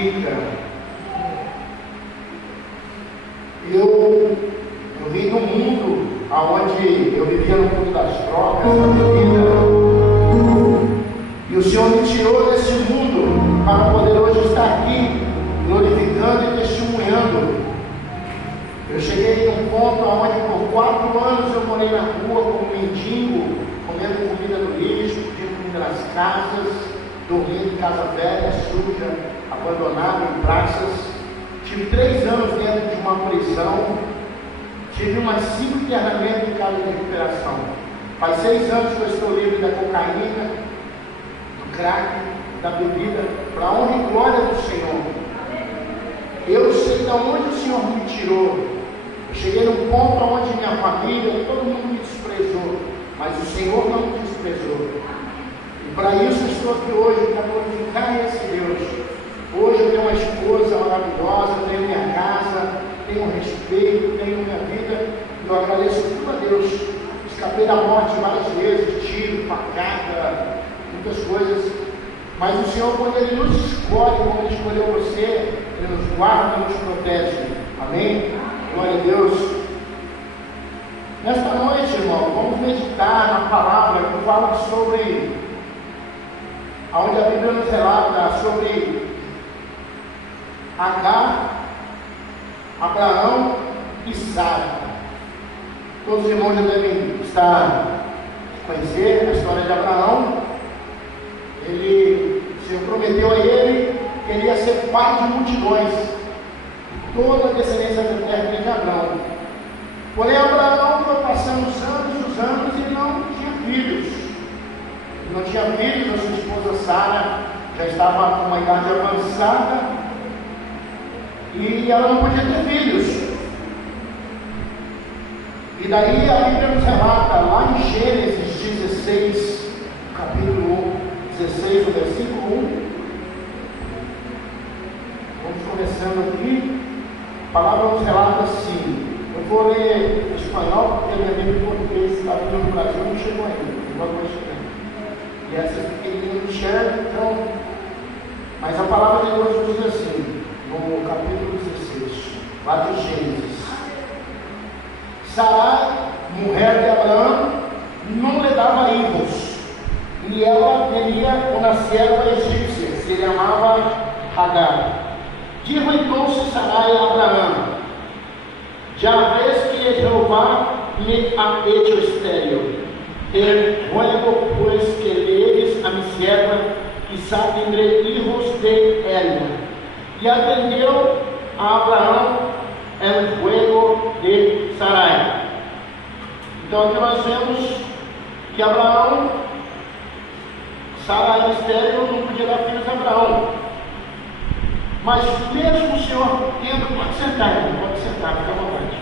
dica. Eu vim do mundo onde eu vivia no mundo das drogas, da bebida, e o Senhor me tirou desse mundo para poder hoje estar aqui, glorificando e testemunhando. Eu cheguei a um ponto onde por 4 anos eu morei na rua como mendigo, comendo comida no lixo, pedindo comida nas casas, dormindo em casa velha, suja, abandonado em praças. Tive 3 anos dentro de uma prisão, tive umas 5 internamentos em casa de recuperação. Faz 6 anos que eu estou livre da cocaína, do crack, da bebida, para a honra e glória do Senhor. Eu sei de onde o Senhor me tirou. Eu cheguei num ponto onde minha família, todo mundo me desprezou, mas o Senhor não me desprezou. E para isso eu estou aqui hoje, para glorificar esse Deus. Hoje eu tenho uma esposa maravilhosa, tenho minha casa, tenho respeito, tenho minha vida, e eu agradeço tudo a Deus. Escapei da morte várias vezes, tiro, facada, muitas coisas, mas o Senhor, quando Ele nos escolhe, como Ele escolheu você, Ele nos guarda e nos protege. Amém? Glória a Deus. Nesta noite, irmão, vamos meditar na palavra que fala sobre, onde a Bíblia nos relata sobre Agar, Abraão e Sara. Todos os irmãos já devem conhecer a história de Abraão. O Senhor prometeu a ele que ele ia ser pai de multidões, toda a descendência da terra de Abraão. Porém, Abraão foi passando os anos e não tinha filhos. Não tinha filhos, a sua esposa Sara já estava com uma idade avançada e ela não podia ter filhos. E daí a Bíblia nos relata lá em Gênesis 16, capítulo 16, o versículo 1. Vamos começando aqui. A palavra nos relata assim. Eu vou ler em espanhol, porque a minha Bíblia em português está vindo no Brasil, não chegou ainda. Igual e essas pequenininhas não enxergam, então. Mas a palavra de Deus diz assim, no capítulo 16, lá de Gênesis: Sarai, mulher de Abraão, não lhe dava hijos, e ela queria uma serva egípcia, se chamava Agar. Dijo entonces Sarai a Abraão: já vês que Jehová me ha hecho estéril. Ruego pues que legues a mi sierva, quizá tendré hijos de ella. E atendeu a Abraão el ruego de Sarai. Então aqui nós vemos que Abraão, Sarai estéril, não podia dar filhos a Abraão. Mas mesmo o Senhor tendo, pode sentar, fica à vontade.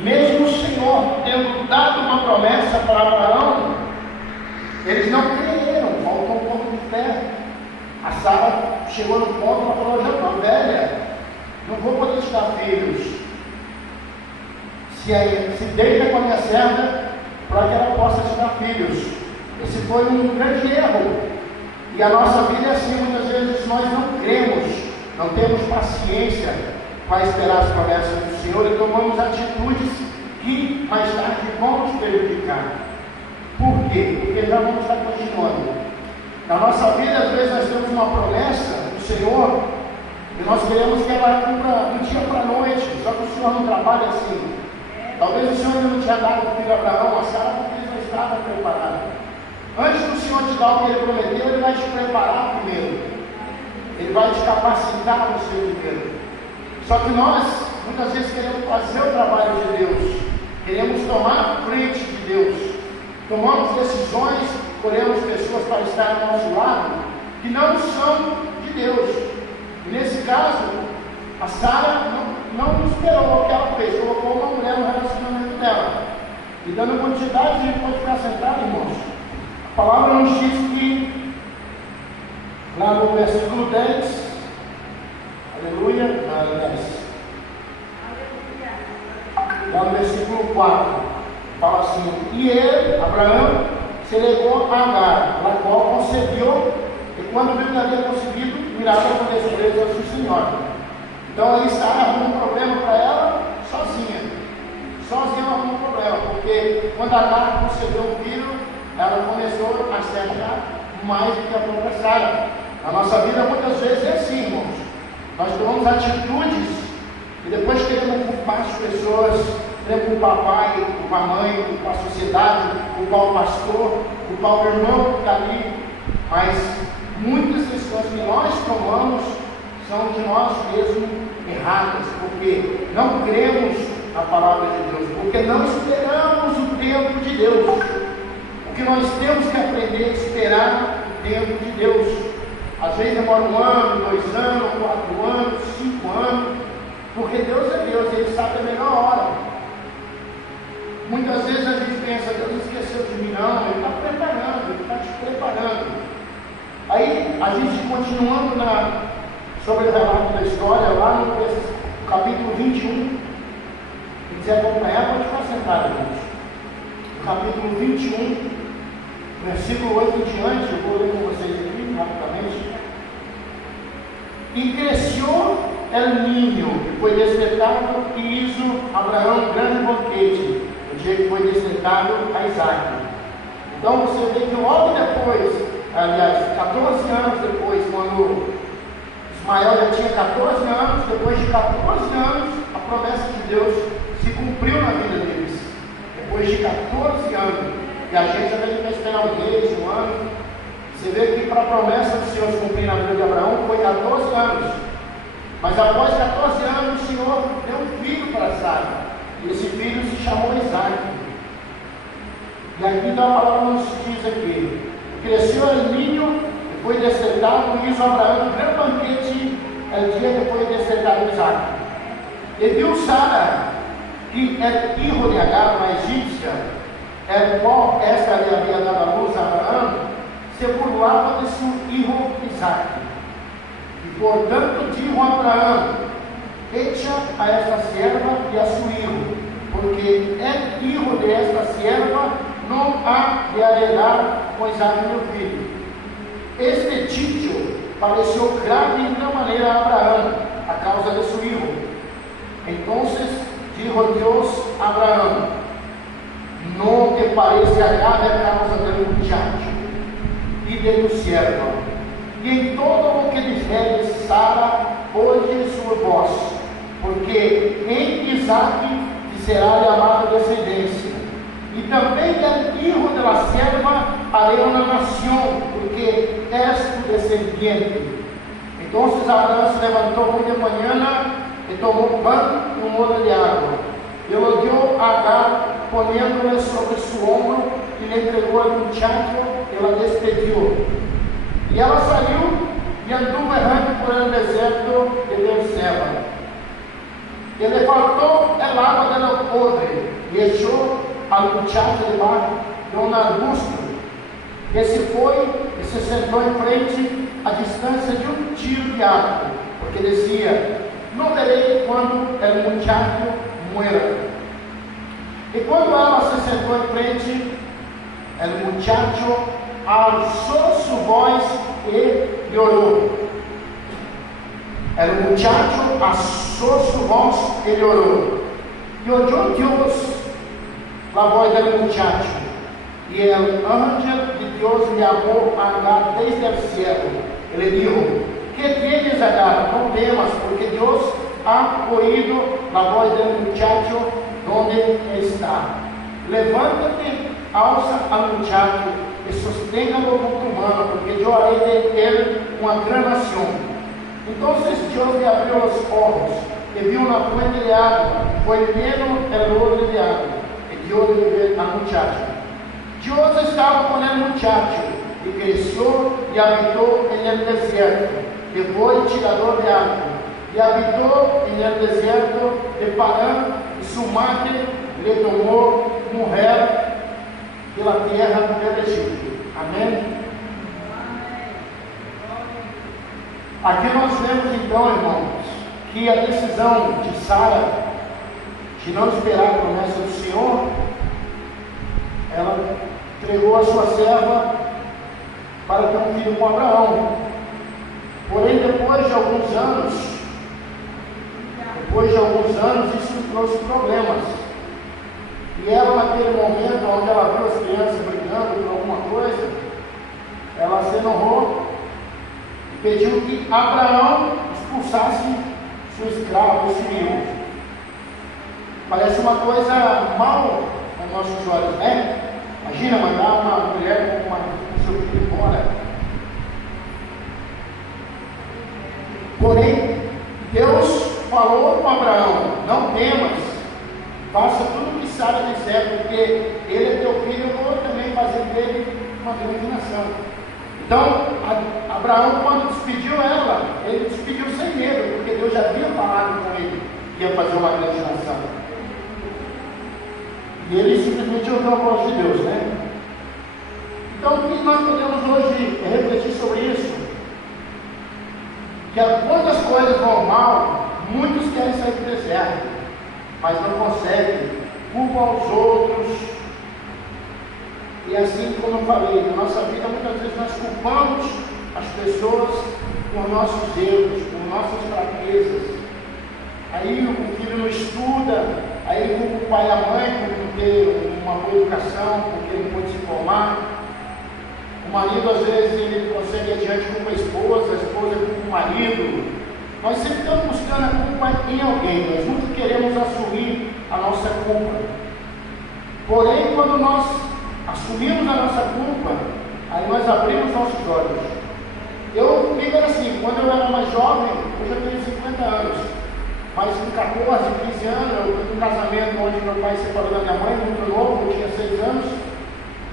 Mesmo o Senhor tendo dado uma promessa para Abraão, eles não creram, faltou um pouco de fé. A Sara chegou no ponto, ela falou: já estou velha, não vou poder te dar filhos. Se deita com a minha serva para que ela possa te dar filhos. Esse foi um grande erro. E a nossa vida é assim, muitas vezes nós não cremos, não temos paciência para esperar as promessas do Senhor e tomamos atitudes que mais tarde vão nos prejudicar. Por quê? Porque já vamos estar continuando. Na nossa vida, às vezes, nós temos uma promessa do Senhor e nós queremos que ela cumpra do dia para a noite, só que o Senhor não trabalha assim. Talvez o Senhor ainda não tinha dado o filho a Abraão, a Sara, porque ele não estava preparado. Antes do Senhor te dar o que Ele prometeu, Ele vai te preparar primeiro. Ele vai te capacitar no seu primeiro. Só que nós, muitas vezes, queremos fazer o trabalho de Deus. Queremos tomar a frente de Deus. Tomamos decisões, escolhemos pessoas para estar ao nosso lado, que não são de Deus. E nesse caso, a Sara não esperou o que ela fez. Colocou uma mulher no relacionamento dela. E dando quantidade, a gente pode ficar sentado, irmãos. A palavra nos diz que, lá no versículo 10, aleluia, 10, lá no versículo 4, fala assim: e ele, Abraão, se legou a Agar, a qual concebeu, e quando viu que havia conseguido, mirava com desprezo a sua senhora. Então ali Sara arrumou um problema para ela sozinha. Sozinha ela arrumou um problema, porque quando Agar concebeu um filho, ela começou a se achar mais do que a própria Sara. A nossa vida muitas vezes é assim, irmãos. Nós tomamos atitudes e depois queremos culpar as pessoas, queremos culpar o pai, culpar a mãe, culpar a sociedade, culpar o pastor, culpar o irmão que está ali. Mas muitas decisões que nós tomamos são de nós mesmos erradas, porque não cremos na palavra de Deus, porque não esperamos o tempo de Deus. O que nós temos que aprender é esperar o tempo de Deus. Às vezes demora 1 ano, 2 anos, 4 anos, 5 anos, porque Deus é Deus, Ele sabe a melhor hora. Muitas vezes a gente pensa, Deus esqueceu de mim. Não, Ele está preparando, Ele está te preparando. Aí a gente continuando sobre o relato da história, lá no capítulo 21, quem quiser acompanhar, pode ficar sentado, gente. No capítulo 21, versículo 8 em diante, eu vou ler com vocês aqui rapidamente. E cresceu el niño, foi destetado, e hizo Abraão um grande banquete, no dia que foi destetado a Isaac. Então você vê que logo depois, aliás, 14 anos depois, quando Ismael já tinha 14 anos, depois de 14 anos, a promessa de Deus se cumpriu na vida deles. Depois de 14 anos, e a gente às vezes vai esperar um mês, 1 ano. Você vê que para a promessa do Senhor se cumprir na vida de Abraão foi 14 anos. Mas após 14 anos, o Senhor deu um filho para Sara. E esse filho se chamou Isaac. E aqui então a palavra nos diz aqui: cresceu o ninho, e foi destetado, e hizo Abraão um grande banquete, o dia que foi destetado Isaac. E viu Sara, que é filho de Agar, uma egípcia, el qual esta lhe havia dado a luz a Abraão, se burlava de seu filho Isaac. E portanto dijo a Abraão: echa a esta sierva e a su hijo, porque é filho de esta sierva, não há de heredar com Isaac meu filho. Este título pareceu grave de uma maneira a Abraão, a causa de seu hijo. Então dijo Deus a Abraão: não te parece grave a causa do muchacho e de tu sierva, e em todo o que difere Sara, ouve sua voz, porque em Isaac te será chamada descendência, e também del hijo de la sierva haré una nación, porque és tu descendiente. Então Abraão se levantou muy de manhã e tomou pan e molho de água, e lo dio a Agar, poniéndole sobre su hombro, e lhe entregou al muchacho, e la despediu. E ela saiu e andou errando por el deserto de Berseba. E le faltou el agua del odre, e echou al muchacho debaixo de um arbusto. E se foi e se sentou em frente, a distância de um tiro de arco, porque dizia: não verei quando el muchacho muera. E quando ela se sentou em frente, el muchacho alzó su voz e llorou. El muchacho alzó su voz e llorou. E oyó Dios la voz del muchacho, y el ángel de Dios le llamó a Agar desde el cielo. Y le dijo: ¿qué tienes, Agar? No temas, porque Dios ha oído la voz del muchacho donde está. Levántate, alza al muchacho e sosténgalo con tu mano, porque yo haré de él una gran nación. Entonces Dios le abrió los ojos y vio una fuente de agua, fue lleno el odre de agua, y dio de beber al muchacho. Dios estaba con el muchacho, y creció y habitó en el desierto, y fue tirador de agua, y habitó en el desierto de Parán, y su madre le tomó mujer de la tierra del Egipto. Amém? Aqui nós vemos então, irmãos, que a decisão de Sara de não esperar a promessa do Senhor, ela entregou a sua serva para ter um filho com Abraão. Porém, depois de alguns anos, isso trouxe problemas. E ela, naquele momento, onde ela viu as crianças brigando por alguma coisa, ela se enojou e pediu que Abraão expulsasse seu escravo, esse filho. Parece uma coisa mal aos nossos olhos, né? Imagina mandar uma mulher com seu filho embora. Porém, Deus falou com Abraão: não temas, faça tudo o que sabe dizer, porque ele é teu filho, eu vou também fazer dele uma grande nação. Então, Abraão, quando despediu ela, ele despediu sem medo, porque Deus já havia falado com ele que ia fazer uma grande nação. E ele simplesmente ouviu a voz de Deus, né? Então, o que nós podemos hoje refletir sobre isso? Que quando as coisas vão mal, muitos querem sair do deserto, mas não conseguem, culpam aos outros. E assim como eu falei, na nossa vida muitas vezes nós culpamos as pessoas por nossos erros, por nossas fraquezas. Aí o filho não estuda, aí ele culpa o pai e a mãe por não ter uma boa educação, porque não pôde se formar. O marido, às vezes, ele consegue ir adiante com a esposa com o marido. Nós sempre estamos buscando a culpa em alguém, nós nunca queremos assumir a nossa culpa. Porém, quando nós assumimos a nossa culpa, aí nós abrimos nossos olhos. Eu digo assim, quando eu era mais jovem, eu já tenho 50 anos, mas com 14, 15 anos, eu fui num casamento onde meu pai se separou da minha mãe, muito novo, eu tinha 6 anos.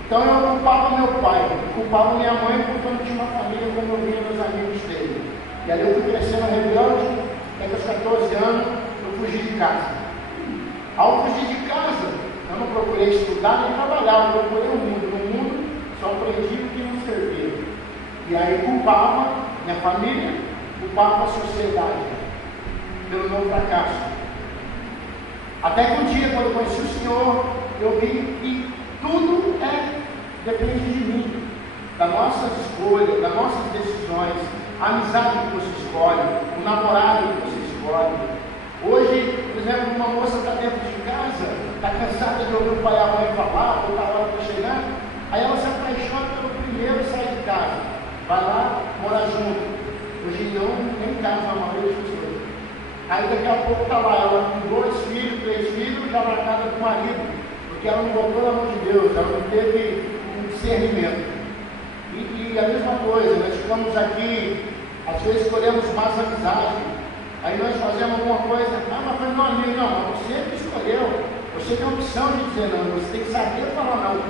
Então eu culpava meu pai, culpava minha mãe porque eu não tinha uma família como eu via meus amigos dele. E ali eu fui crescendo rebelde, até que aos 14 anos eu fugi de casa. Ao fugir de casa, eu não procurei estudar nem trabalhar, eu procurei o mundo. No mundo só aprendi o que não servia. E aí culpava minha família, culpava a sociedade pelo meu fracasso. Até que um dia, quando eu conheci o Senhor, eu vi que tudo depende de mim, das nossas escolhas, das nossas decisões, a amizade que você escolhe, o namorado que você escolhe. Hoje, por exemplo, uma moça está dentro de casa, está cansada de ouvir o pai e a mãe falar, ou está lá para chegar, aí ela se apaixona pelo primeiro e sai de casa, vai lá morar junto. Hoje não tem casa na maioria das pessoas. Aí daqui a pouco está lá, ela com 2 filhos, 3 filhos, já marcada com o marido. Porque ela não botou na mão de Deus, ela não teve um discernimento. E a mesma coisa, nós ficamos aqui, às vezes escolhemos más amizades, aí nós fazemos alguma coisa, mas foi meu amigo, não, você que escolheu, você tem a opção de dizer não, você tem que saber falar não.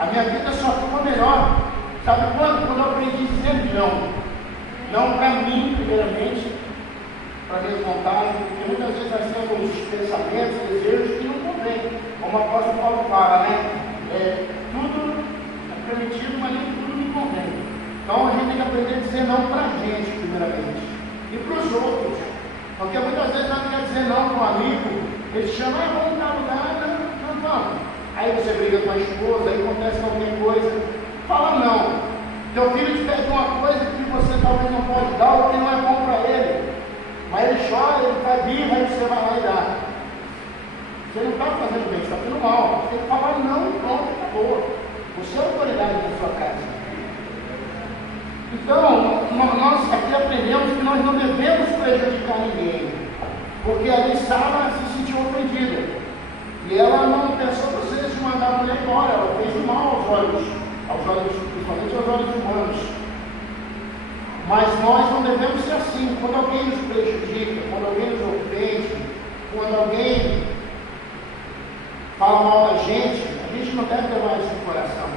A minha vida só ficou melhor, sabe quando? Quando eu aprendi a dizer não. Não para mim, primeiramente, para minha vontade, porque muitas vezes nós temos pensamentos, desejos que não convêm. Como o apóstolo Paulo fala, né? Tudo é permitido, mas nem tudo me convém. Então a gente tem que aprender a dizer não para a gente, primeiramente, e para os outros. Porque muitas vezes nós queremos dizer não para um amigo, ele chama, vamos dar lugar, não vamos. Aí você briga com a esposa, aí acontece qualquer coisa, fala não. Teu filho te pede uma coisa que você talvez não pode dar, ou que não é bom para ele. Mas ele chora, ele faz birra, aí você vai lá e dá. Você não está fazendo bem, você está fazendo mal. Você tem que falar não, pronto, acabou. Você é a autoridade da sua casa. Então, nós aqui aprendemos que nós não devemos prejudicar ninguém. Porque ali Sara se sentiu ofendida. E ela não pensou vocês de mandar a mulher embora, ela fez o mal aos olhos, principalmente aos olhos humanos. Mas nós não devemos ser assim. Quando alguém nos prejudica, quando alguém nos ofende, quando alguém fala mal da gente não deve levar isso no coração.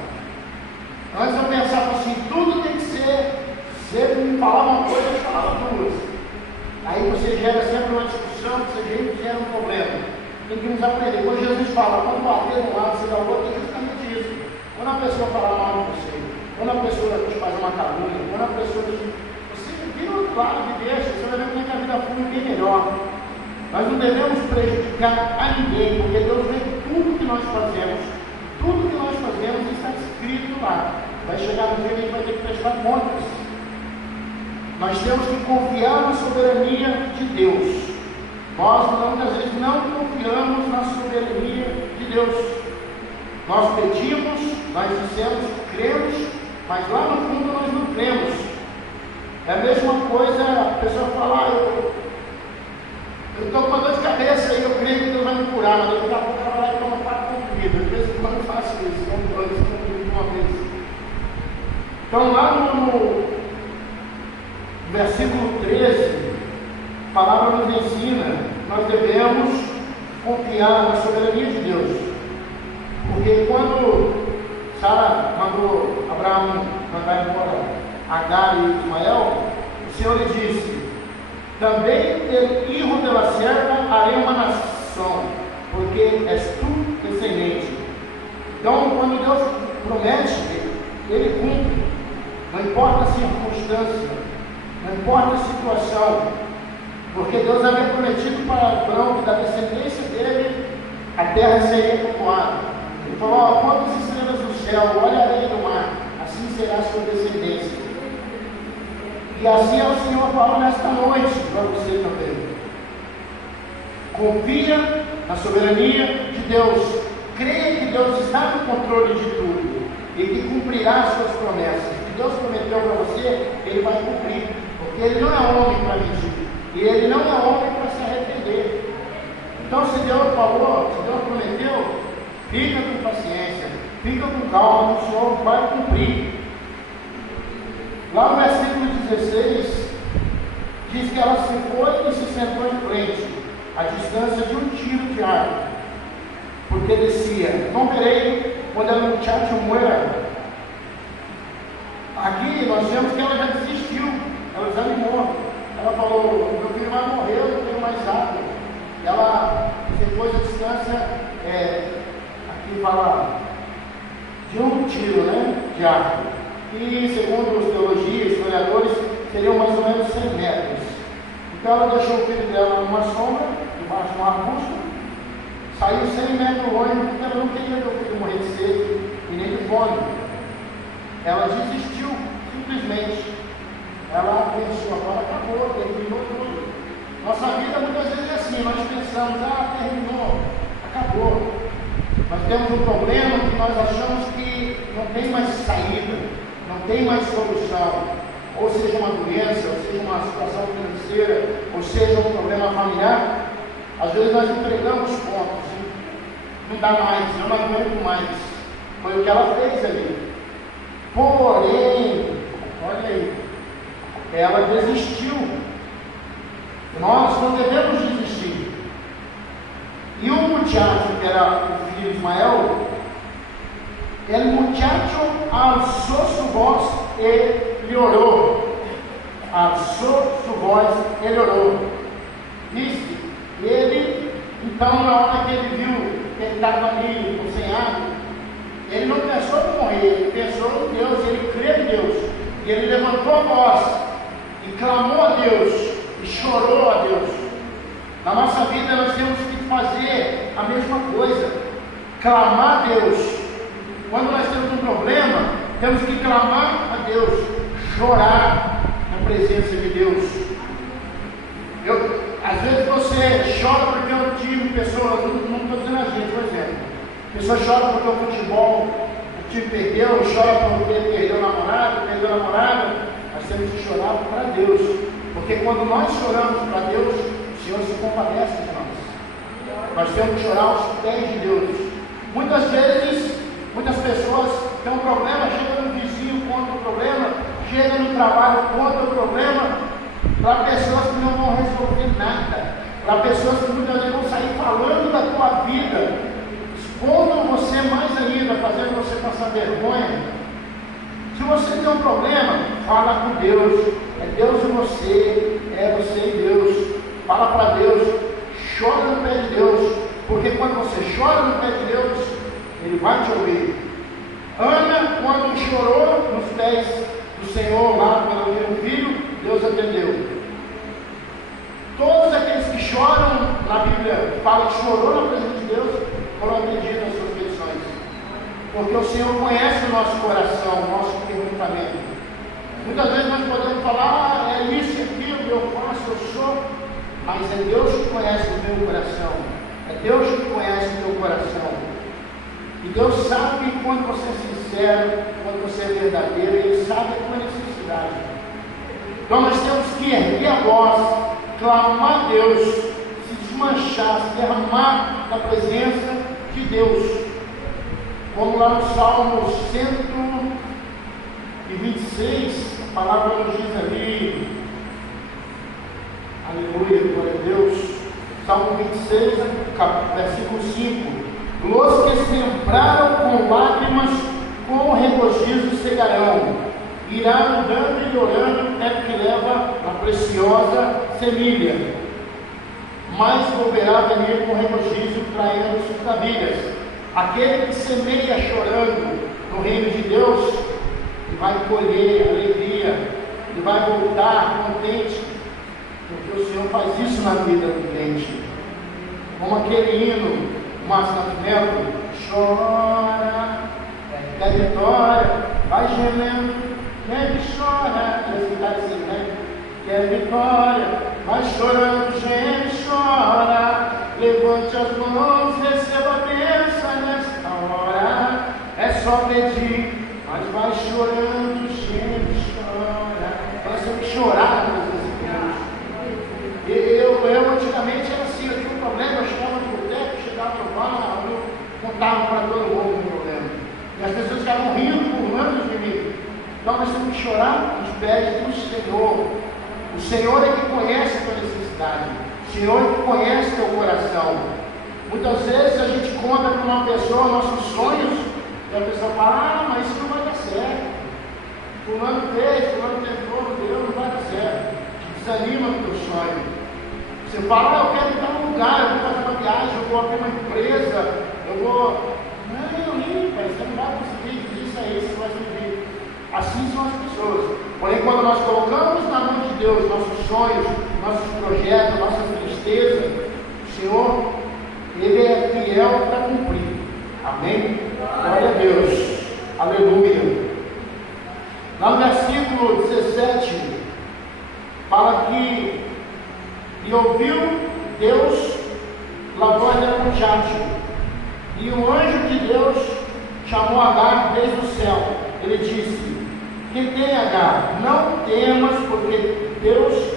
Antes eu pensava assim, tudo tem que ser, se ele me falar uma coisa, eu falava 2. Aí você gera sempre uma discussão, você gera um problema. Tem que nos aprender. Quando Jesus fala, quando bater um lado, você dá o outro, é justamente isso. Quando a pessoa fala mal de você, quando a pessoa te faz uma calúnia, quando a pessoa você vira o outro lado e deixa, você vai ver como é que a vida flui bem melhor. Nós não devemos prejudicar a ninguém, porque Deus vê tudo que nós fazemos. Tudo que nós fazemos está escrito lá. Vai chegar no dia que a gente vai ter que prestar contas. Nós temos que confiar na soberania de Deus. Nós muitas vezes não confiamos na soberania de Deus. Nós pedimos, nós dissemos que cremos, mas lá no fundo nós não cremos. É a mesma coisa a pessoa falar, eu estou com uma dor de cabeça e eu creio que Deus vai me curar, mas daqui a pouco ela vai tomar parte comprida. Às vezes eu não faço isso, eu não de uma vez. Então lá no versículo 13, a palavra nos ensina, nós devemos confiar na soberania de Deus. Porque quando Sara mandou Abraão mandar embora Agar e Ismael, o Senhor lhe disse: também del hijo de la sierva haré uma nação, porque és tu descendente. Então, quando Deus promete, Ele cumpre. Não importa a circunstância, não importa a situação, porque Deus havia prometido para Abraão que da descendência dele a terra seria povoada. Ele falou: quantas estrelas do céu, olha a areia do mar, assim será a sua descendência. E assim é o Senhor falando nesta noite para você também. Confia na soberania de Deus. Creia que Deus está no controle de tudo e que cumprirá as suas promessas. O que Deus prometeu para você, Ele vai cumprir. Porque Ele não é homem para mentir. E Ele não é homem para se arrepender. Então, se Deus falou, se Deus prometeu, fica com paciência, fica com calma, o Senhor vai cumprir. Lá no versículo 16, diz que ela se foi e se sentou em frente, a distância de um tiro de arco, porque descia: não verei quando el muchacho muera. Aqui nós vemos que ela já desistiu, ela desanimou. Ela falou: meu filho vai morrer, eu não tenho mais água. Ela se pôs a distância, aqui fala de um tiro, né, de arco. E segundo os teologias, historiadores, seriam mais ou menos 100 metros. Então ela deixou o filho dela numa sombra, debaixo de um arbusto, saiu 100 metros longe, porque ela não queria ver o filho morrer de sede e nem de fome. Ela desistiu, simplesmente. Ela pensou: agora acabou, terminou tudo. Nossa vida muitas vezes é assim, nós pensamos: terminou, acabou. Nós temos um problema que nós achamos que não tem mais saída, não tem mais solução, ou seja uma doença, ou seja uma situação financeira, ou seja um problema familiar. Às vezes nós entregamos pontos, não dá mais, eu não aguento mais. Foi o que ela fez ali. Porém, olha aí, ela desistiu. Nós não devemos desistir. E o muchacho, que era o filho de Ismael, el muchacho alzó su voz e lhe orou. Alzou su voz e lhe orou. Disse, ele, então, na hora que ele viu que ele estava ali sem água, ele não pensou em morrer, ele pensou em Deus, ele creu em Deus. E ele levantou a voz e clamou a Deus e chorou a Deus. Na nossa vida nós temos que fazer a mesma coisa, clamar a Deus. Quando nós temos um problema, temos que clamar a Deus, chorar na presença de Deus. Às vezes você chora porque eu tive pessoas, não estou dizendo a gente, por exemplo, a pessoa chora porque o futebol, o time perdeu, chora porque perdeu o namorado, perdeu a namorada. Nós temos que chorar para Deus, porque quando nós choramos para Deus, o Senhor se compadece de nós. Nós temos que chorar aos pés de Deus. Muitas vezes, muitas pessoas têm um problema, chega no vizinho, conta o problema, chega no trabalho, conta o problema, para pessoas que não vão resolver nada, para pessoas que muitas vezes vão sair falando da tua vida, expondo você mais ainda, fazendo você passar vergonha. Se você tem um problema, fala com Deus, é Deus e você, é você e Deus. Fala para Deus, chora no pé de Deus, porque quando você chora no pé de Deus, Ele vai te ouvir. Ana, quando chorou nos pés do Senhor, lá quando teve um filho, Deus atendeu. Todos aqueles que choram, na Bíblia fala que chorou na presença de Deus, foram atendidos nas suas petições. Porque o Senhor conhece o nosso coração, o nosso quebrantamento. Muitas vezes nós podemos falar, é isso, aquilo, eu faço, eu sou, mas é Deus que conhece o meu coração, é Deus que conhece o teu coração, e Deus sabe quando você é sincero, quando você é verdadeiro, Ele sabe a tua necessidade. Então nós temos que erguer a voz, clamar a Deus, se desmanchar, se derramar na presença de Deus, como lá no Salmo 126, a palavra nos diz ali, aleluia, glória a Deus, Salmo 26, versículo 5, os que sembraram com lágrimas, com regozijo cegarão, irá andando e orando, é que leva a preciosa semilha, mas volverá a venir com regozijo, traindo suas gavilhas. Aquele que semeia chorando no reino de Deus, vai colher alegria, e vai voltar contente, porque o Senhor faz isso na vida do crente. Como aquele hino, Márcio Nascimento, chora, é vitória, vai gemendo, quem chora, quer vitória, vai chorando, geme, chora, levante as mãos, receba a bênção nesta hora, é só pedir, mas vai chorando, geme, chora, para sempre chorar nas vezes. Eu antigamente era assim, eu tinha um problema, eu chegava no boteco, chegava no bar, eu contava para todo mundo o meu problema, e as pessoas ficavam rindo, burlando de mim. Então nós temos que chorar nos pés do Senhor. O Senhor é que conhece a tua necessidade, o Senhor é que conhece o teu coração. Muitas vezes a gente conta para uma pessoa nossos sonhos, e a pessoa fala, mas isso não vai dar certo. Fulano fez, fulano tentou, não deu, não vai dar certo. Te desanima do teu sonho. Você fala, eu quero ir para um lugar, eu vou fazer uma viagem, eu vou abrir uma empresa, eu vou... Não, limpa, você não vai conseguir, isso aí, você vai subir. Assim são as pessoas. Porém, quando nós colocamos na mão de Deus nossos sonhos, nossos projetos, nossa tristeza, o Senhor, Ele é fiel para cumprir. Amém? Glória a Deus. Aleluia. Lá no versículo 17, fala que e ouviu Deus lavando no játil, e o anjo de Deus chamou Agar desde o céu. Ele disse: que tem, Agar? Não temas, porque Deus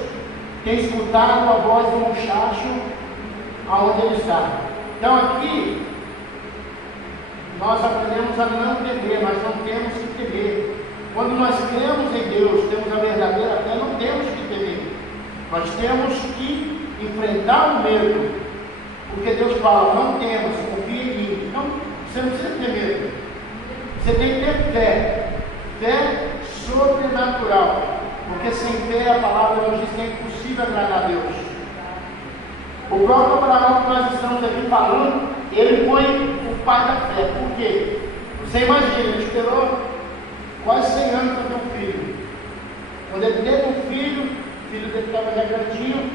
tem escutado a voz do muchacho aonde ele está. Então aqui nós aprendemos a não temer, nós não temos que temer. Quando nós cremos em Deus, temos a verdadeira fé, não temos que temer. Nós temos que enfrentar o medo, porque Deus fala, não temas, confia em mim. Então, você não precisa ter medo. Você tem que ter fé. Fé sobrenatural. Porque sem fé, a palavra nos diz que é impossível agradar a Deus. O próprio Abraão que nós estamos aqui falando, ele foi o pai da fé. Por quê? Você imagina, ele esperou quase 100 anos para ter um filho. Quando ele teve um filho, o filho dele estava já grandinho,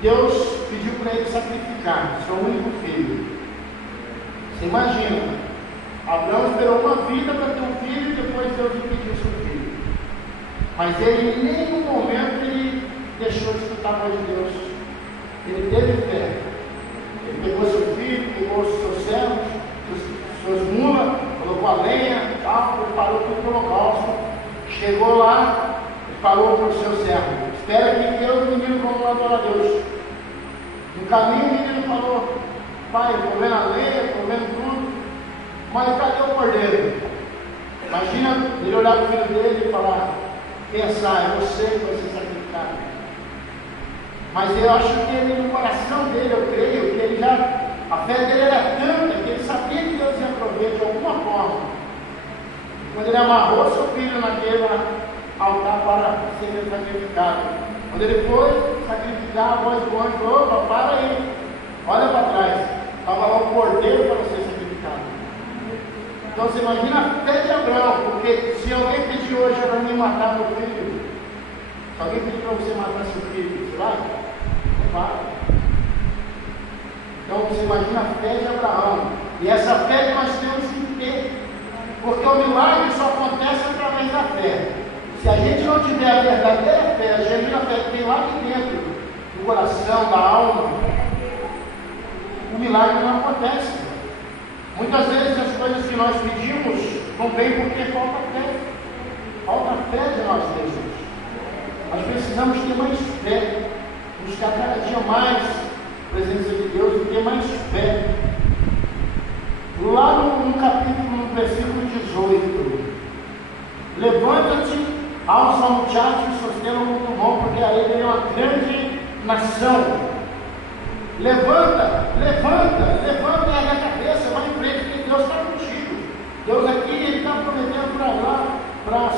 Deus pediu para ele sacrificar seu único filho. Você imagina, Abraão esperou uma vida para ter um filho e depois Deus impediu seu filho. Mas ele em nenhum momento ele deixou de escutar a voz de Deus. Ele teve fé. Ele pegou seu filho, pegou os seus servos, suas mulas, colocou a lenha, tal, preparou tudo para o holocausto. Chegou lá e falou para o seu servo: espera aqui que eu e o menino vamos adorar a Deus. No caminho o menino falou: pai, estou vendo a lenha, estou vendo tudo, mas cadê o cordeiro? Imagina ele olhar para o filho dele e falar, pensar, é você que vai ser sacrificado. Mas eu acho que ele, no coração dele, eu creio que ele já, a fé dele era tanta que ele sabia que Deus ia prover de alguma forma. Quando ele amarrou seu filho naquele altar para ser sacrificado, quando ele foi sacrificar, a voz do anjo falou: opa, para aí, olha para trás, estava lá o cordeiro para ser sacrificado. Então você imagina a fé de Abraão, porque se alguém pedir hoje para mim matar meu filho, se alguém pedir para você matar seu filho, você vai? Não vai. Então você imagina a fé de Abraão, e essa fé que nós temos que ter, porque o milagre só acontece através da fé. Se a gente não tiver a verdadeira fé, a genuína fé que tem lá de dentro do coração, da alma, o milagre não acontece. Muitas vezes as coisas que nós pedimos não vêm porque falta fé. Falta fé de nós mesmos. Nós precisamos ter mais fé, buscar cada dia mais a presença de Deus e ter mais fé. Lá no capítulo, no versículo 18, levanta-te, alça ao muchacho e sostê-lo muito bom, porque a ele é uma grande nação. Levanta, levanta, levanta e ergue a cabeça, vai em frente, porque Deus está contigo. Deus aqui, Ele está prometendo para lá,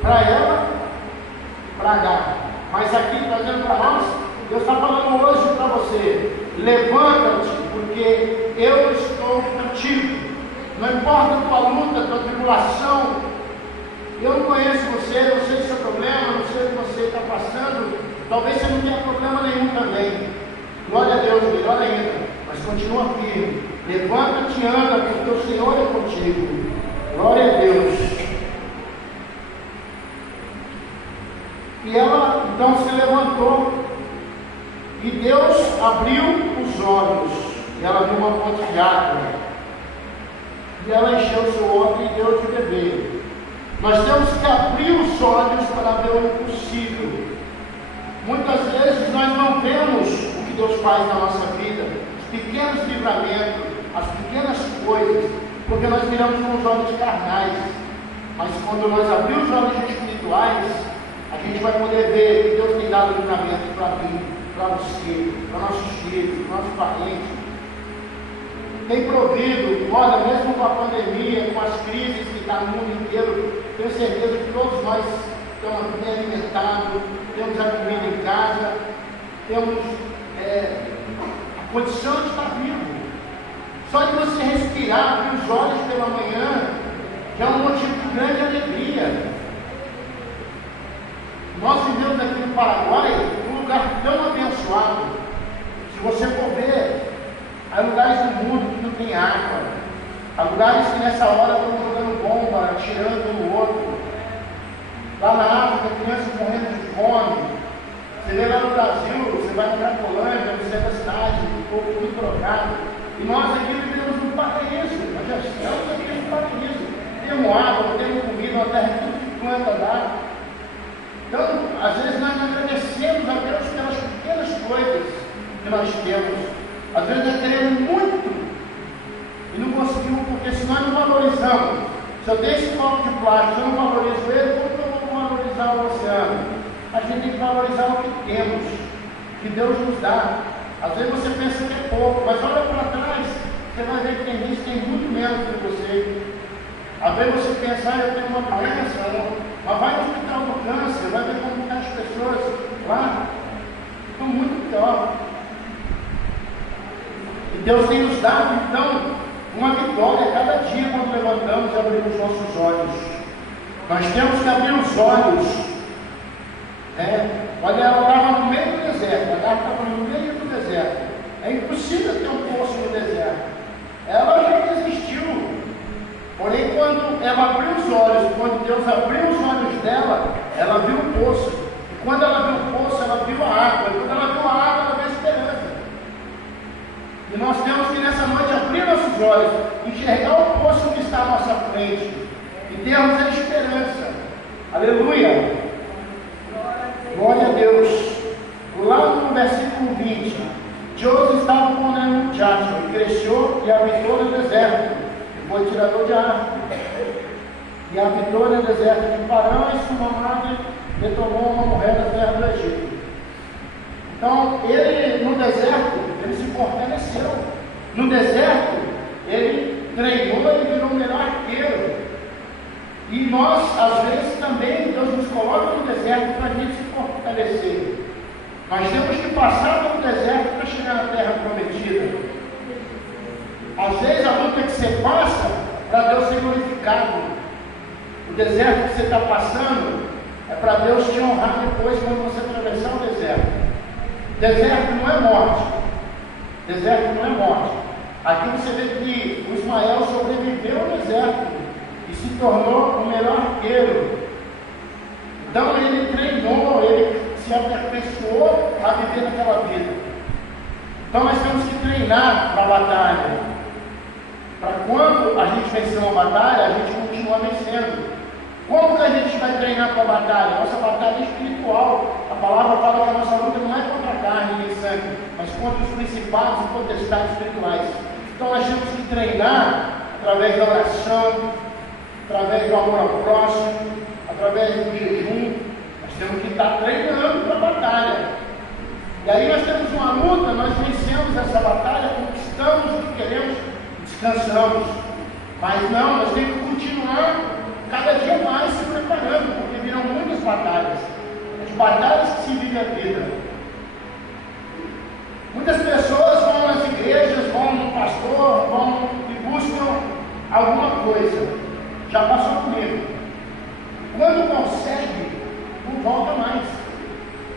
para ela, para H. Mas aqui, trazendo para nós, Deus está falando hoje para você: levanta-te, porque eu estou contigo. Não importa a tua luta, a tua tribulação. Eu não conheço você, não sei o seu problema, não sei o que você está passando. Talvez você não tenha problema nenhum também. Glória a Deus, melhor ainda. Mas continua firme. Levanta-te e anda, porque o Senhor é contigo. Glória a Deus. E ela então se levantou. E Deus abriu os olhos. E ela viu uma fonte de água. E ela encheu o seu odre e deu de beber. Nós temos que abrir os olhos para ver o impossível. Muitas vezes nós não vemos o que Deus faz na nossa vida, os pequenos livramentos, as pequenas coisas, porque nós miramos com os olhos carnais. Mas quando nós abrimos os olhos espirituais, a gente vai poder ver que Deus tem dado livramento para mim, para você, para nossos filhos, para nossos parentes. Tem provido, olha, mesmo com a pandemia, com as crises que está no mundo inteiro, tenho certeza que todos nós estamos bem alimentados, temos a comida em casa, temos a condição de estar vivo. Só de você respirar, abrir os olhos pela manhã, já é um motivo de grande alegria. Nós vivemos aqui no Paraguai, um lugar tão abençoado. Se você for ver, há lugares do mundo que não tem água. Há lugares que nessa hora estão jogando bomba, atirando um no outro. Lá na África, crianças morrendo de fome. Você vê lá no Brasil, você vai para a Colônia, no centro da cidade, o povo tudo trocado. E nós aqui vivemos no paraíso. Nós já estamos aqui no paraíso. Temos água, temos comida, uma terra tudo de planta dá. Então, às vezes nós não agradecemos a Deus pelas pequenas coisas que nós temos. Às vezes nós queremos muito e não conseguimos, porque se nós não valorizamos, se eu tenho esse copo de plástico, se eu não valorizo ele, como que eu vou valorizar o oceano? A gente tem que valorizar o que temos, que Deus nos dá. Às vezes você pensa que é pouco, mas olha para trás, você vai ver que tem gente que tem muito menos que você. Às vezes você pensa, eu tenho uma doença, mas vai no hospital do câncer, vai ver como estão as pessoas lá, estão muito pior. E Deus tem nos dado, então, uma vitória a cada dia quando levantamos e abrimos nossos olhos. Nós temos que abrir os olhos. Olha, ela estava no meio do deserto, a garra estava no meio do deserto. É impossível ter um poço no deserto. Ela já desistiu. Porém, quando ela abriu os olhos, quando Deus abriu os olhos dela, ela viu o poço. E quando ela viu o poço, ela viu a água. E quando ela viu a água, ela viu a esperança. E nós temos que nessa noite abrir nossos olhos, enxergar o poço que está à nossa frente e termos a esperança. Aleluia! Glória a Deus! Lá no versículo 20, José estava com o muchacho e cresceu e habitou no deserto, e foi tirador de árvore. E habitou no deserto de Parã, e sua madre lhe tomou uma mulher da terra do Egito. Então, ele no deserto, ele se fortaleceu. No deserto, ele treinou e virou o melhor arqueiro. E nós, às vezes, também, Deus nos coloca no deserto para a gente se fortalecer. Nós temos que passar pelo deserto para chegar na terra prometida. Às vezes, a luta que você passa, para Deus ser glorificado. O deserto que você está passando, é para Deus te honrar depois, quando você atravessar o deserto. Deserto não é morte. Deserto não é morte. Aqui você vê que o Ismael sobreviveu ao deserto e se tornou o melhor arqueiro. Então ele treinou, ele se aperfeiçoou a viver naquela vida. Então nós temos que treinar para a batalha, para quando a gente vencer uma batalha, a gente continuar vencendo. Como que a gente vai treinar para a batalha? Nossa batalha é espiritual. A palavra fala que a nossa luta não é contra a carne nem sangue, mas contra os principados e potestades espirituais. Então nós temos que treinar através da oração, através do amor ao próximo, através do jejum. Nós temos que estar treinando para a batalha. E aí nós temos uma luta, nós vencemos essa batalha, conquistamos o que queremos, descansamos. Mas não, nós temos que continuar cada dia mais se preparando, porque virão muitas batalhas. As batalhas que se vive a vida. Muitas pessoas vão nas igrejas, vão no pastor, vão e buscam alguma coisa. Já passou comigo. Quando consegue, não volta mais.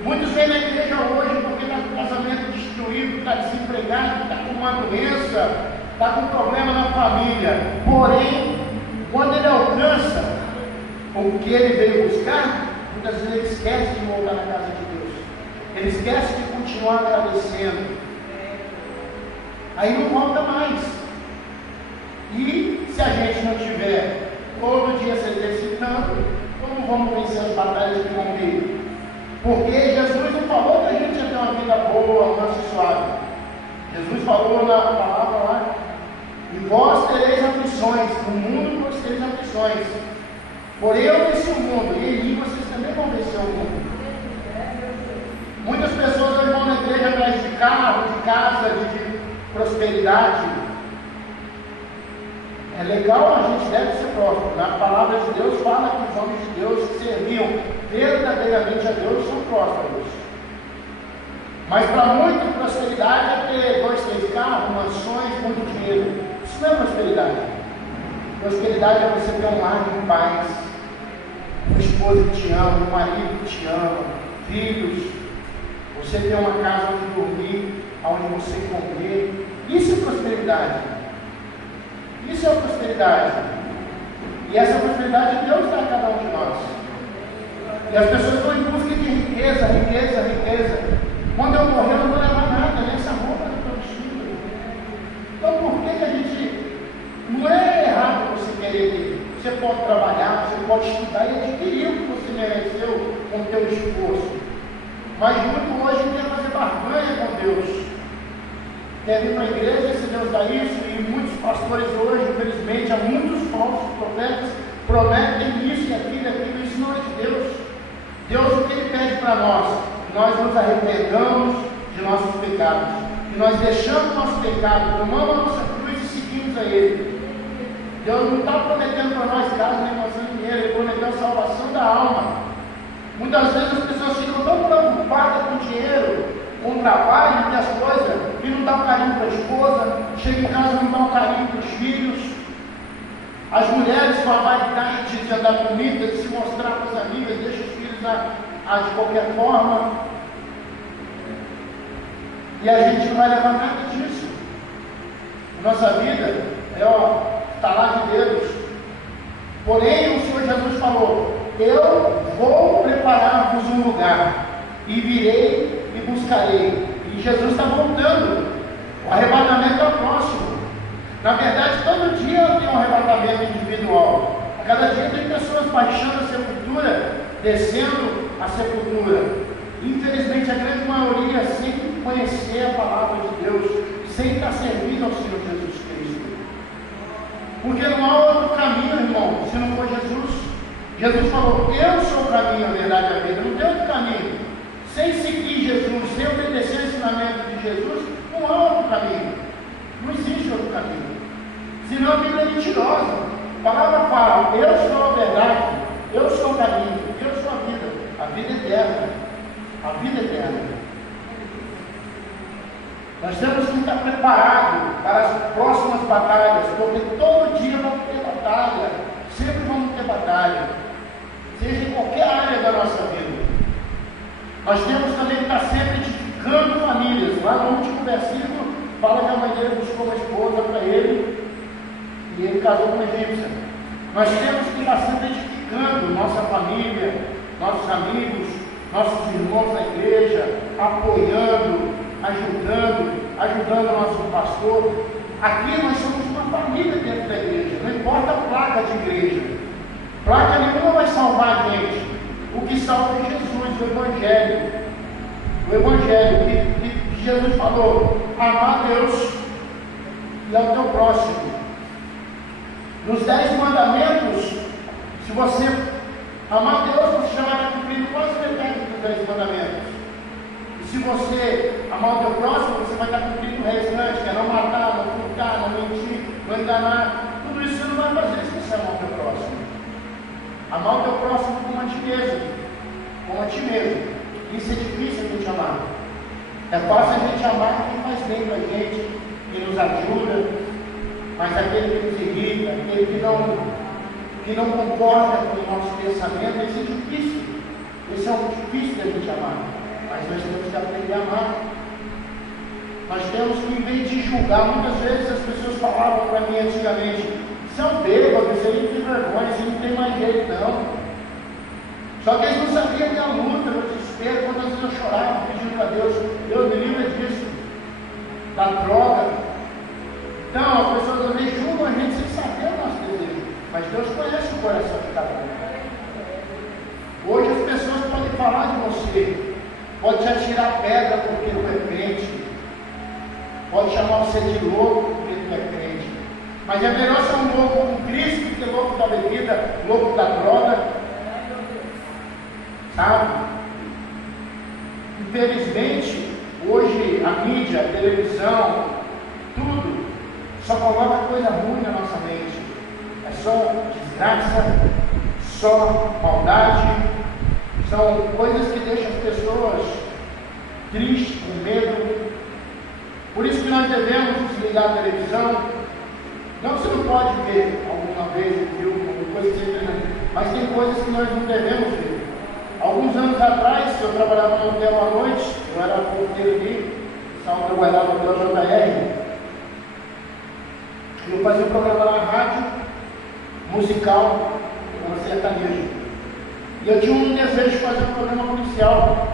Muitos vêm na igreja hoje porque está com o casamento destruído, está desempregado, está com uma doença, está com problema na família. Porém, quando ele alcança o que ele veio buscar, muitas vezes ele esquece de voltar na casa de Deus. Ele esquece de continuar agradecendo. Aí não volta mais. E se a gente não tiver todo dia se exercitando, como vamos vencer as batalhas que vão vir? Porque Jesus não falou que a gente ia ter uma vida boa, mansa e suave. Jesus falou na palavra lá: e vós tereis aflições, no mundo vós tereis aflições. Porém eu venci o mundo, e em mim vocês também vão vencer o mundo. Muitas pessoas hoje vão na igreja atrás de carro, de casa, de prosperidade. É legal, a gente deve ser próspero. Na palavra de Deus fala que os homens de Deus que serviam verdadeiramente a Deus são prósperos. Mas para muito, prosperidade é ter 2, 3 carros, mansões, muito dinheiro. Isso não é prosperidade. Prosperidade é você ter um lar em paz, uma esposa que te ama, um marido que te ama, filhos, você ter uma casa onde dormir, onde você comer. Isso é prosperidade. Isso é prosperidade. E essa prosperidade Deus dá a cada um de nós. E as pessoas vão em busca de riqueza, riqueza, riqueza. Quando eu morrer, eu não vou levar nada, nem essa roupa que eu estou vestindo. Então por que a gente... Não é errado você querer. Você pode trabalhar, você pode estudar e adquirir o que você mereceu com o teu esforço. Mas muito hoje quer fazer barganha com Deus. Quer vir para a igreja, se Deus dá isso, e muitos pastores hoje, infelizmente, há muitos falsos profetas, prometem isso e aquilo, isso não é de Deus. Deus, o que Ele pede para nós? Que nós nos arrependamos de nossos pecados, que nós deixamos o nosso pecado, tomamos a nossa cruz e seguimos a Ele. Deus não está prometendo para nós casa nem mansão nem dinheiro, Ele prometeu a salvação da alma. Muitas vezes as pessoas ficam tão preocupadas com dinheiro, com o trabalho, com as coisas, e não dá um carinho para a esposa, chega em casa e não dá um carinho para os filhos. As mulheres com a vaidade de andar bonita, de se mostrar para as amigas, deixa os filhos de qualquer forma. E a gente não vai levar nada disso. Nossa vida é estalar de dedos. Porém, o Senhor Jesus falou: eu vou preparar-vos um lugar, e virei e buscarei. E Jesus está voltando. O arrebatamento é o próximo. Na verdade, todo dia tem um arrebatamento individual. A cada dia tem pessoas baixando a sepultura, descendo a sepultura. Infelizmente, a grande maioria sem conhecer a palavra de Deus, sem estar servindo ao Senhor Jesus Cristo. Porque não há outro caminho, irmão, se não for Jesus. Jesus falou: eu sou o caminho, a verdade e a vida. Não tem outro caminho. Sem seguir Jesus, sem obedecer o ensinamento de Jesus, não há outro caminho. Não existe outro caminho. Senão a Bíblia é mentirosa. A palavra fala: eu sou a verdade, eu sou o caminho, eu sou a vida eterna. A vida eterna. Nós temos que estar preparados para as próximas batalhas, porque todo dia vamos ter batalha, sempre vamos ter batalha, seja em qualquer área da nossa vida. Nós temos também que estar sempre edificando famílias. Lá no último versículo fala que a mãe dele buscou uma esposa para ele e ele casou com uma egípcia. Nós temos que estar sempre edificando nossa família, nossos amigos, nossos irmãos na igreja, apoiando, ajudando o nosso pastor. Aqui nós somos uma família dentro da igreja, não importa a placa de igreja. Placa nenhuma vai salvar a gente. O que salva é Jesus, o Evangelho. O Evangelho que Jesus falou: amar a Deus e ao teu próximo. Nos 10 mandamentos, se você amar a Deus, você já vai estar cumprindo quase metade dos 10 mandamentos. E se você amar o teu próximo, você vai estar cumprindo o restante, que é não matar, não furtar, não mentir, não enganar. Tudo isso você não vai fazer se você amar o teu próximo. Amar o teu próximo como a ti mesmo. Como a ti mesmo. Isso é difícil a gente amar. É fácil a gente amar quem faz bem para a gente, que nos ajuda, mas aquele que nos irrita, aquele que não concorda com o nosso pensamento, esse é difícil. Esse é um difícil da gente amar. Mas nós temos que aprender a amar. Nós temos que, em vez de julgar, muitas vezes as pessoas falavam para mim antigamente: você é um bêbado, você não tem vergonha, você não tem mais jeito não. Só que eles não sabiam minha luta, meu desespero, quantas vezes eu chorava pedindo para Deus: Deus me livra disso, da droga. Então, as pessoas às vezes julgam a gente sem saber o nosso desejo, mas Deus conhece o coração de cada um. Hoje as pessoas podem falar de você, pode te atirar pedra porque não é crente, pode chamar você de louco porque não é crente, mas é melhor ser um louco com Cristo do que louco da bebida, louco da droga, sabe? Infelizmente, hoje a mídia, a televisão, tudo só coloca coisa ruim na nossa mente. É só desgraça, só maldade. São coisas que deixam as pessoas tristes, com medo. Por isso que nós devemos desligar a televisão. Não, você não pode ver alguma vez um filme, alguma coisa que você... mas tem coisas que nós não devemos ver. Alguns anos atrás, eu trabalhava no hotel à noite, eu era porteiro ali, eu trabalhava no hotel JR. Eu fazia um programa na rádio, musical, uma sertaneja. E eu tinha um desejo de fazer um programa policial.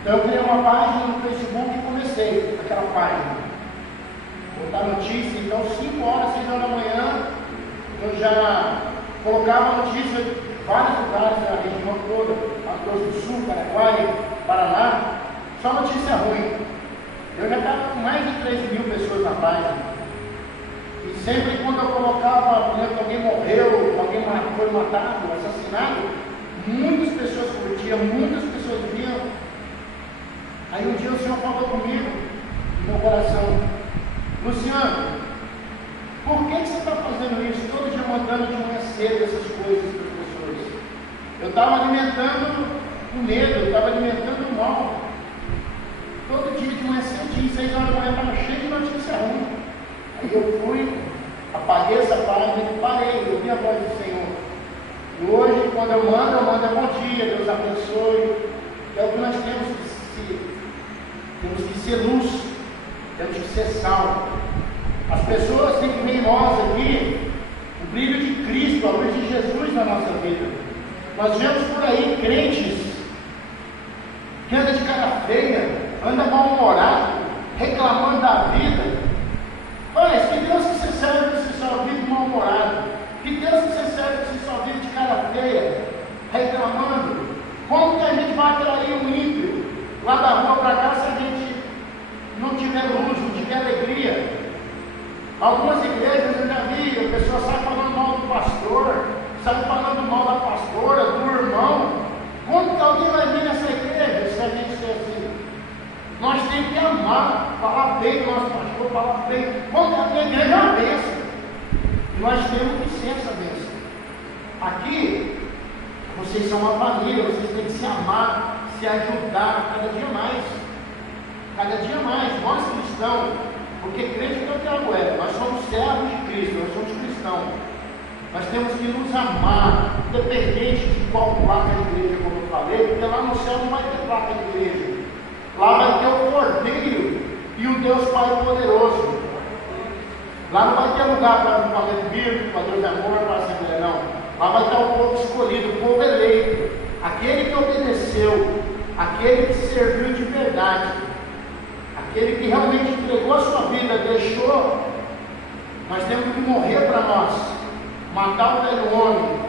Então eu criei uma página no Facebook e comecei aquela página. Botar notícia, então 5 horas, 6 horas da manhã, eu já colocava notícia de vários lugares da região toda, Mato Grosso do Sul, Paraguai, Paraná, só notícia ruim. Eu já estava com mais de 3.000 pessoas na página. E sempre quando eu colocava, por exemplo, alguém morreu, alguém foi matado, assassinado, muitas pessoas curtiam, muitas pessoas viam. Aí um dia o Senhor falou comigo, no meu coração: Luciano, por que você está fazendo isso? Todo dia mandando de manhã cedo essas coisas para as pessoas. Eu estava alimentando o medo, eu estava alimentando o mal. Todo dia de manhã cedinho, 6 horas da manhã, estava cheio de notícia ruim. Aí eu fui, apaguei essa página e parei, eu ouvi a voz do Senhor. E hoje, quando eu mando bom dia, Deus abençoe. É o que nós temos que ser luz, temos que ser sal. As pessoas têm que ver em nós aqui o brilho de Cristo, a luz de Jesus na nossa vida. Nós vemos por aí crentes que andam de cara feia, andam mal-humorado, reclamando da vida. Olha, que Deus que você serve que você só vive mal-humorado? Que Deus que você serve que você só vive de cara feia, reclamando? Como que a gente vai atrair um ímpio lá da rua para cá se a gente não tiver luz, não tiver alegria? Algumas igrejas eu já vi, a pessoa sai falando mal do pastor, sai falando mal da pastora, do irmão. Como que alguém vai vir nessa igreja se a gente ser assim? Nós temos que amar, falar bem do nosso pastor, falar bem. Quando a minha igreja é uma bênção, e nós temos que ser essa bênção. Aqui, vocês são uma família, vocês têm que se amar, se ajudar cada dia mais. Cada dia mais, nós cristãos, porque crente que eu diabo é, nós somos servos de Cristo, nós somos cristãos. Nós temos que nos amar, independente de qual placa de igreja, como eu falei, porque lá no céu não vai ter placa de igreja. Lá vai ter o Cordeiro e o Deus Pai poderoso. Lá não vai ter lugar para o Palestra Bíblico, para Deus de Amor, para a Assembleia, não. Lá vai estar o povo escolhido, o povo eleito, aquele que obedeceu, aquele que serviu de verdade, aquele que realmente entregou a sua vida, deixou. Nós temos que morrer para nós, matar o velho homem,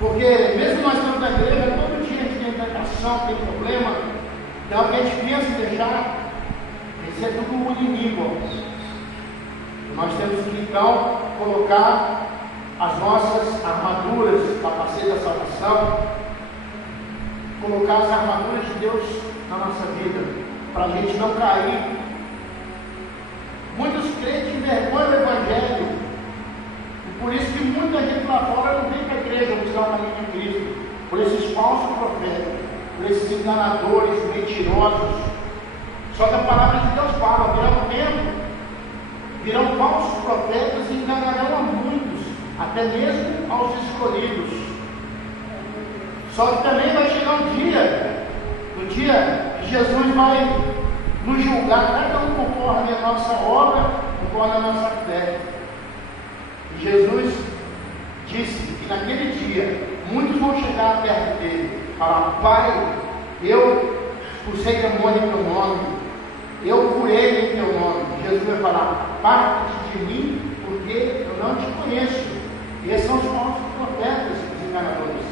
porque mesmo nós estamos na igreja, todo dia a gente tem tentação, tem problema, então a gente pensa em deixar, isso é tudo o inimigo. Nós temos que então colocar as nossas armaduras, capacete da salvação, colocar as armaduras de Deus na nossa vida, para a gente não cair. Muitos crentes envergonham o Evangelho, e por isso que muita gente lá fora não vem para a igreja buscar o caminho de Cristo, por esses falsos profetas, por esses enganadores, mentirosos. Só que a palavra de Deus fala: virão falsos profetas e enganarão a muitos, até mesmo aos escolhidos. Só que também vai chegar um dia, no dia que Jesus vai nos julgar, cada um conforme a nossa obra, conforme a nossa fé. E Jesus disse que naquele dia, muitos vão chegar perto dele, falar: Pai, eu expulsei demônio em teu nome, eu curei em teu nome. Jesus vai falar: parte de mim, porque eu não te conheço. E esses são os falsos profetas, os enganadores.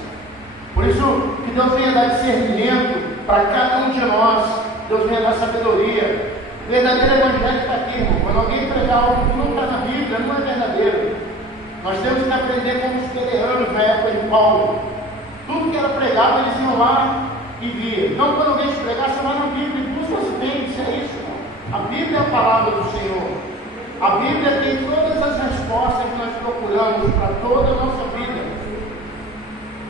Por isso que Deus venha dar discernimento para cada um de nós. Deus venha dar sabedoria. O verdadeiro evangelho está aqui, irmão. Quando alguém pregar algo que não está na Bíblia, não é verdadeiro. Nós temos que aprender como os bereanos na época de Paulo. Tudo que era pregado, eles iam lá e via. Então, quando alguém te pregar, você vai na Bíblia e busca se tem, isso é isso, irmão. A Bíblia é a palavra do Senhor. A Bíblia tem todas as respostas que nós procuramos para toda a nossa vida.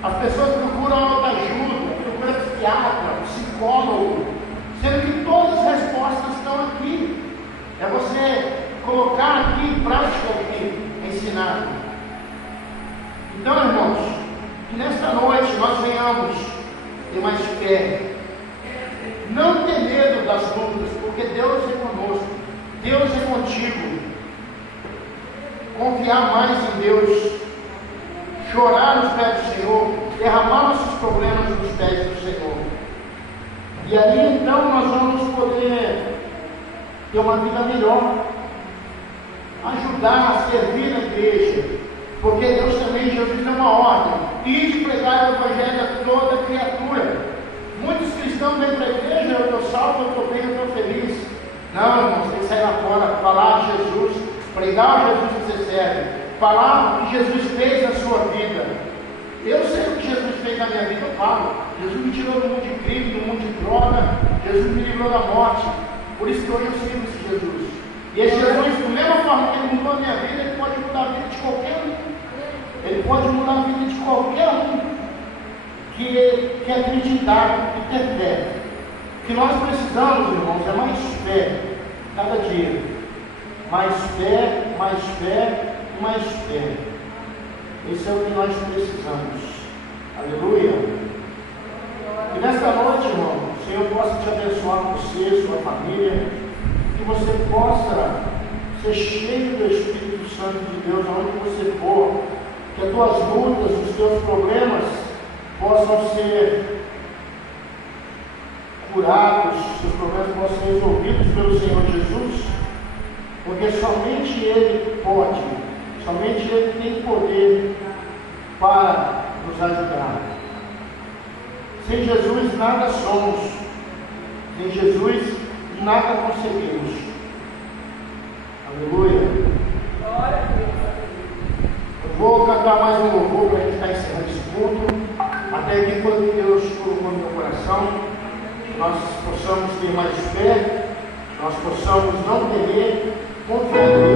As pessoas procuram autoajuda, procuram psiquiatra, psicólogo, sendo que todas as respostas estão aqui. É você colocar aqui em prática o que é ensinado. Então, irmãos, que nesta noite nós venhamos ter mais fé, não ter medo das lutas, porque Deus é conosco, Deus é contigo. Confiar mais em Deus, chorar nos pés do Senhor, derramar nossos problemas nos pés do Senhor. E ali então nós vamos poder ter uma vida melhor, ajudar a servir na igreja, porque Deus também, Jesus deu uma ordem: ide pregar o Evangelho a toda criatura. Muitos cristãos vêm para a igreja: eu estou salvo, eu estou bem, eu estou feliz. Não, irmãos, tem que sair lá fora, falar de Jesus, pregar o Jesus que você serve, falar o que Jesus fez na sua vida. Eu sei o que Jesus fez na minha vida, eu falo. Jesus me tirou do mundo de crime, do mundo de droga, Jesus me livrou da morte. Por isso que hoje eu sirvo esse Jesus. E esse Jesus, da mesma forma que ele mudou a minha vida, ele pode mudar a vida de qualquer um. Ele pode mudar a vida de qualquer um que acreditar, que ter fé. O que nós precisamos, irmãos, é mais fé, cada dia. Mais fé, mais fé e mais fé. Esse é o que nós precisamos. Aleluia. E nesta noite, irmão, o Senhor possa te abençoar, você, sua família, que você possa ser cheio do Espírito Santo de Deus aonde você for, que as tuas lutas, os teus problemas possam ser curados, seus problemas possam ser resolvidos pelo Senhor Jesus, porque somente Ele pode, somente Ele tem poder para nos ajudar. Sem Jesus nada somos, sem Jesus nada conseguimos. Aleluia. Eu vou cantar mais um louvor para a gente estar encerrando esse culto. Até aqui foi o que Deus colocou no meu coração. Que nós possamos ter mais fé, nós possamos não temer, confiar em Deus.